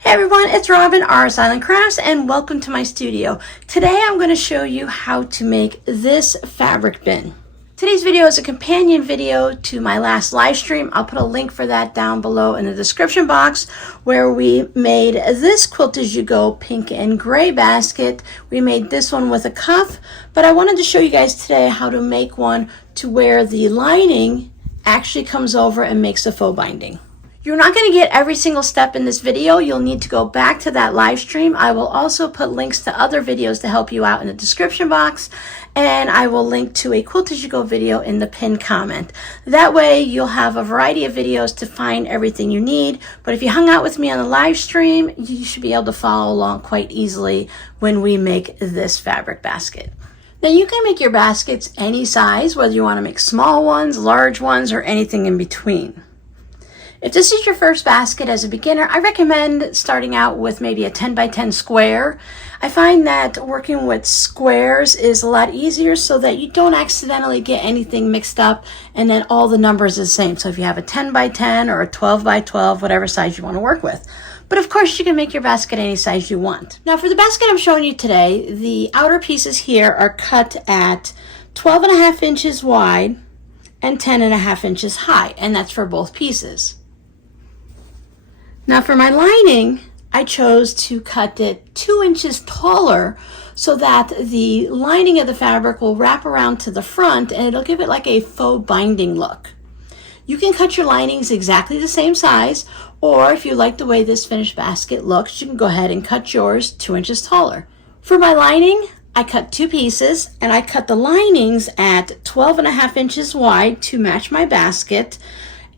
Hey everyone, it's Robin, R Silent Crafts, and welcome to my studio. Today I'm going to show you how to make this fabric bin. Today's video is a companion video to my last live stream. I'll put a link for that down below in the description box, where we made this Quilt As You Go pink and gray basket. We made this one with a cuff, but I wanted to show you guys today how to make one to where the lining actually comes over and makes a faux binding. You're not going to get every single step in this video. You'll need to go back to that live stream. I will also put links to other videos to help you out in the description box, and I will link to a Quilt As You Go video in the pinned comment. That way you'll have a variety of videos to find everything you need, but if you hung out with me on the live stream, you should be able to follow along quite easily when we make this fabric basket. Now you can make your baskets any size, whether you want to make small ones, large ones, or anything in between. If this is your first basket as a beginner, I recommend starting out with maybe a 10 by 10 square. I find that working with squares is a lot easier so that you don't accidentally get anything mixed up and then all the numbers are the same. So if you have a 10 by 10 or a 12 by 12, whatever size you want to work with. But of course you can make your basket any size you want. Now for the basket I'm showing you today, the outer pieces here are cut at 12.5 inches wide and 10.5 inches high, and that's for both pieces. Now for my lining, I chose to cut it 2 inches taller so that the lining of the fabric will wrap around to the front and it'll give it like a faux binding look. You can cut your linings exactly the same size, or if you like the way this finished basket looks, you can go ahead and cut yours 2 inches taller. For my lining, I cut two pieces and I cut the linings at 12.5 inches wide to match my basket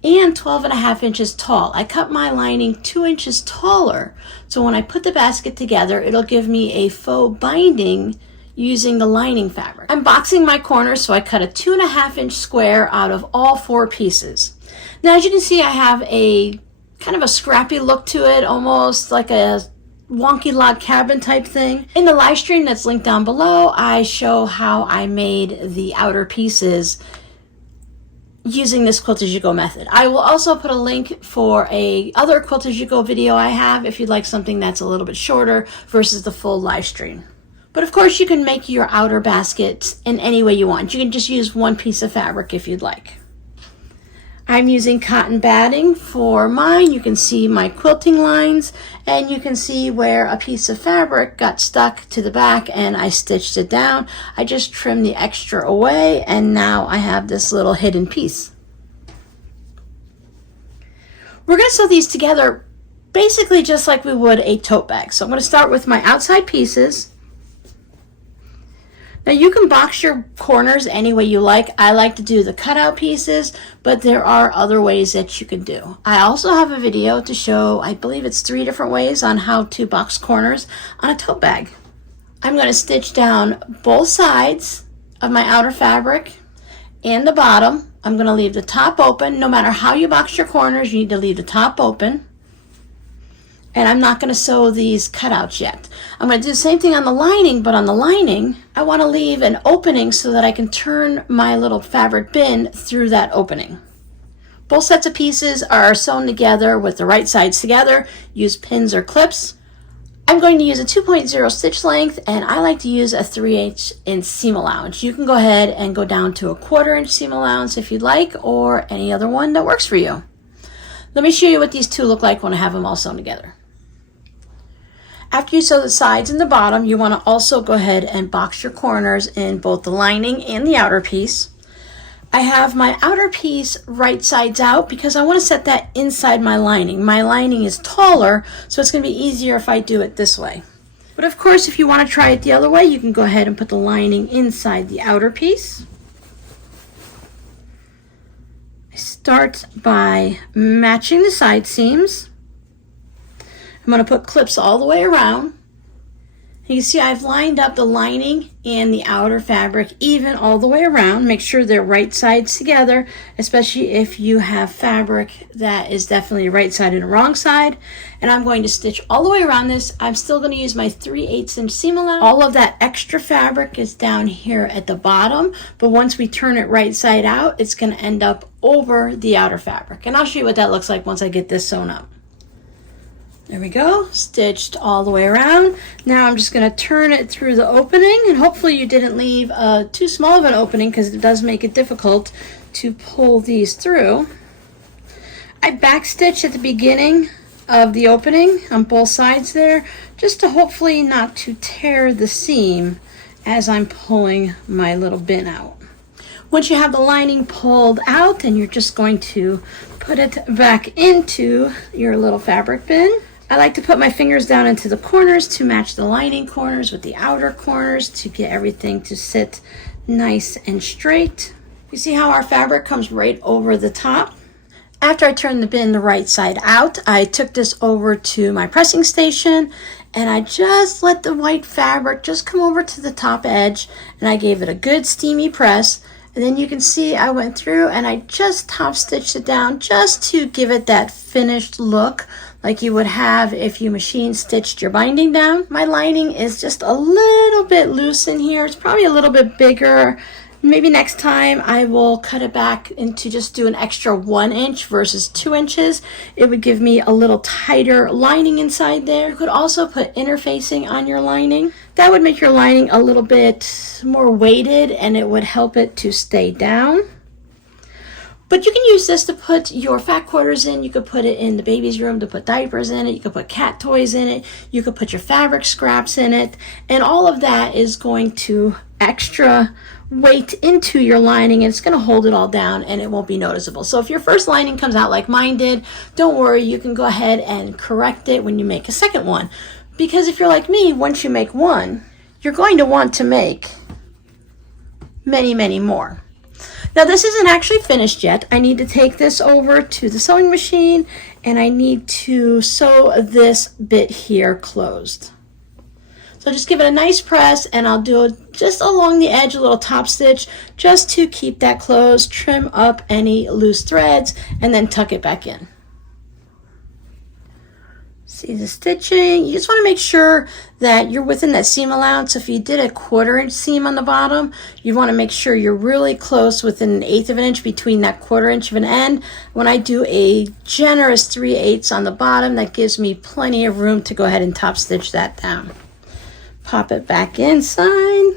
and 12.5 inches tall. I cut my lining 2 inches taller, so when I put the basket together, it'll give me a faux binding using the lining fabric. I'm boxing my corners, so I cut a 2.5 inch square out of all four pieces. Now as you can see, I have a kind of a scrappy look to it, almost like a wonky log cabin type thing. In the live stream that's linked down below, I show how I made the outer pieces using this Quilt As You Go method. I will also put a link for a other Quilt As You Go video I have if you'd like something that's a little bit shorter versus the full live stream. But of course you can make your outer baskets in any way you want. You can just use one piece of fabric if you'd like. I'm using cotton batting for mine. You can see my quilting lines and you can see where a piece of fabric got stuck to the back and I stitched it down. I just trimmed the extra away and now I have this little hidden piece. We're going to sew these together basically just like we would a tote bag. So I'm going to start with my outside pieces. Now you can box your corners any way you like. I like to do the cutout pieces, but there are other ways that you can do. I also have a video to show, I believe it's 3 different ways on how to box corners on a tote bag. I'm going to stitch down both sides of my outer fabric and the bottom. I'm going to leave the top open. No matter how you box your corners, you need to leave the top open. And I'm not going to sew these cutouts yet. I'm going to do the same thing on the lining, but on the lining, I want to leave an opening so that I can turn my little fabric bin through that opening. Both sets of pieces are sewn together with the right sides together. Use pins or clips. I'm going to use a 2.0 stitch length, and I like to use a 3/8 inch seam allowance. You can go ahead and go down to a 1/4 inch seam allowance if you'd like, or any other one that works for you. Let me show you what these two look like when I have them all sewn together. After you sew the sides and the bottom, you want to also go ahead and box your corners in both the lining and the outer piece. I have my outer piece right sides out because I want to set that inside my lining. My lining is taller, so it's going to be easier if I do it this way. But of course, if you want to try it the other way, you can go ahead and put the lining inside the outer piece. I start by matching the side seams. I'm going to put clips all the way around. You can see I've lined up the lining and the outer fabric even all the way around. Make sure they're right sides together, especially if you have fabric that is definitely right side and wrong side. And I'm going to stitch all the way around this. I'm still going to use my 3/8 inch seam allowance. All of that extra fabric is down here at the bottom, but once we turn it right side out, it's going to end up over the outer fabric. And I'll show you what that looks like once I get this sewn up. There we go, stitched all the way around. Now I'm just going to turn it through the opening, and hopefully you didn't leave too small of an opening because it does make it difficult to pull these through. I backstitch at the beginning of the opening on both sides there, just to hopefully not to tear the seam as I'm pulling my little bin out. Once you have the lining pulled out, then you're just going to put it back into your little fabric bin. I like to put my fingers down into the corners to match the lining corners with the outer corners to get everything to sit nice and straight. You see how our fabric comes right over the top? After I turned the bin the right side out, I took this over to my pressing station and I just let the white fabric just come over to the top edge, and I gave it a good steamy press. And then you can see I went through and I just top stitched it down just to give it that finished look like you would have if you machine stitched your binding down. My lining is just a little bit loose in here. It's probably a little bit bigger. Maybe next time I will cut it back into just do an extra 1 inch versus 2 inches. It would give me a little tighter lining inside there. You could also put interfacing on your lining. That would make your lining a little bit more weighted and it would help it to stay down. But you can use this to put your fat quarters in. You could put it in the baby's room to put diapers in it. You could put cat toys in it. You could put your fabric scraps in it. And all of that is going to extra weight into your lining, and it's going to hold it all down and it won't be noticeable. So if your first lining comes out like mine did, don't worry, you can go ahead and correct it when you make a second one. Because if you're like me, once you make one, you're going to want to make many, many more. Now this isn't actually finished yet. I need to take this over to the sewing machine and I need to sew this bit here closed. So just give it a nice press and I'll do it just along the edge, a little top stitch, just to keep that closed, trim up any loose threads, and then tuck it back in. See the stitching? You just want to make sure that you're within that seam allowance. If you did a 1/4 inch seam on the bottom, you want to make sure you're really close within 1/8 of an inch between that 1/4 inch of an end. When I do a generous 3/8 on the bottom, that gives me plenty of room to go ahead and top stitch that down. Pop it back inside.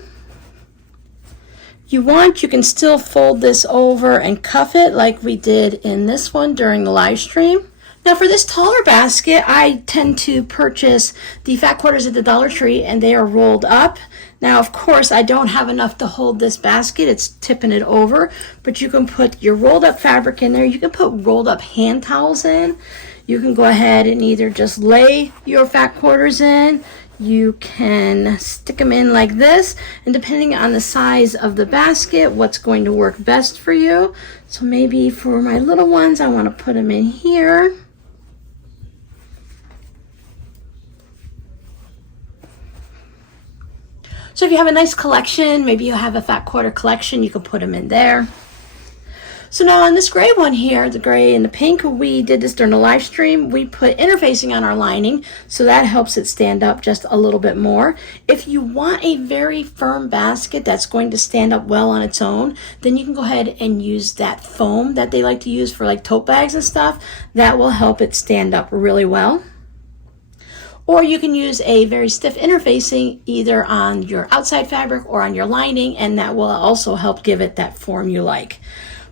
You can still fold this over and cuff it like we did in this one during the live stream. Now for this taller basket, I tend to purchase the fat quarters at the Dollar Tree and they are rolled up. Now of course I don't have enough to hold this basket, it's tipping it over, but you can put your rolled up fabric in there. You can put rolled up hand towels in. You can go ahead and either just lay your fat quarters in, you can stick them in like this, and depending on the size of the basket, what's going to work best for you. So maybe for my little ones, I want to put them in here. So if you have a nice collection, maybe you have a fat quarter collection, you can put them in there. So now on this gray one here, the gray and the pink, we did this during the live stream. We put interfacing on our lining, so that helps it stand up just a little bit more. If you want a very firm basket that's going to stand up well on its own, then you can go ahead and use that foam that they like to use for like tote bags and stuff. That will help it stand up really well. Or you can use a very stiff interfacing either on your outside fabric or on your lining, and that will also help give it that form you like.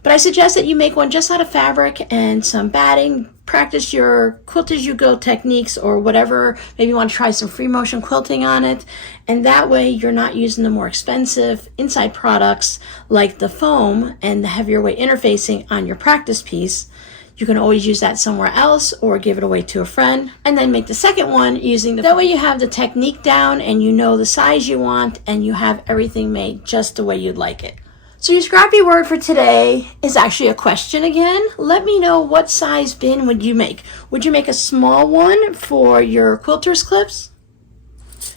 But I suggest that you make one just out of fabric and some batting. Practice your quilt as you go techniques or whatever. Maybe you want to try some free motion quilting on it. And that way you're not using the more expensive inside products like the foam and the heavier weight interfacing on your practice piece. You can always use that somewhere else or give it away to a friend. And then make the second one using that way you have the technique down and you know the size you want and you have everything made just the way you'd like it. So your scrappy word for today is actually a question again. Let me know, what size bin would you make? Would you make a small one for your quilter's clips?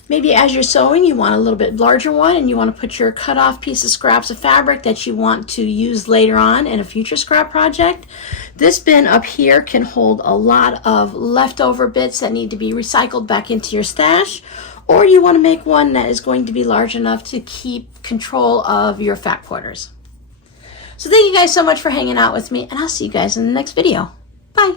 Maybe as you're sewing, you want a little bit larger one and you want to put your cut off piece of scraps of fabric that you want to use later on in a future scrap project. This bin up here can hold a lot of leftover bits that need to be recycled back into your stash. Or you want to make one that is going to be large enough to keep control of your fat quarters. So thank you guys so much for hanging out with me, and I'll see you guys in the next video. Bye.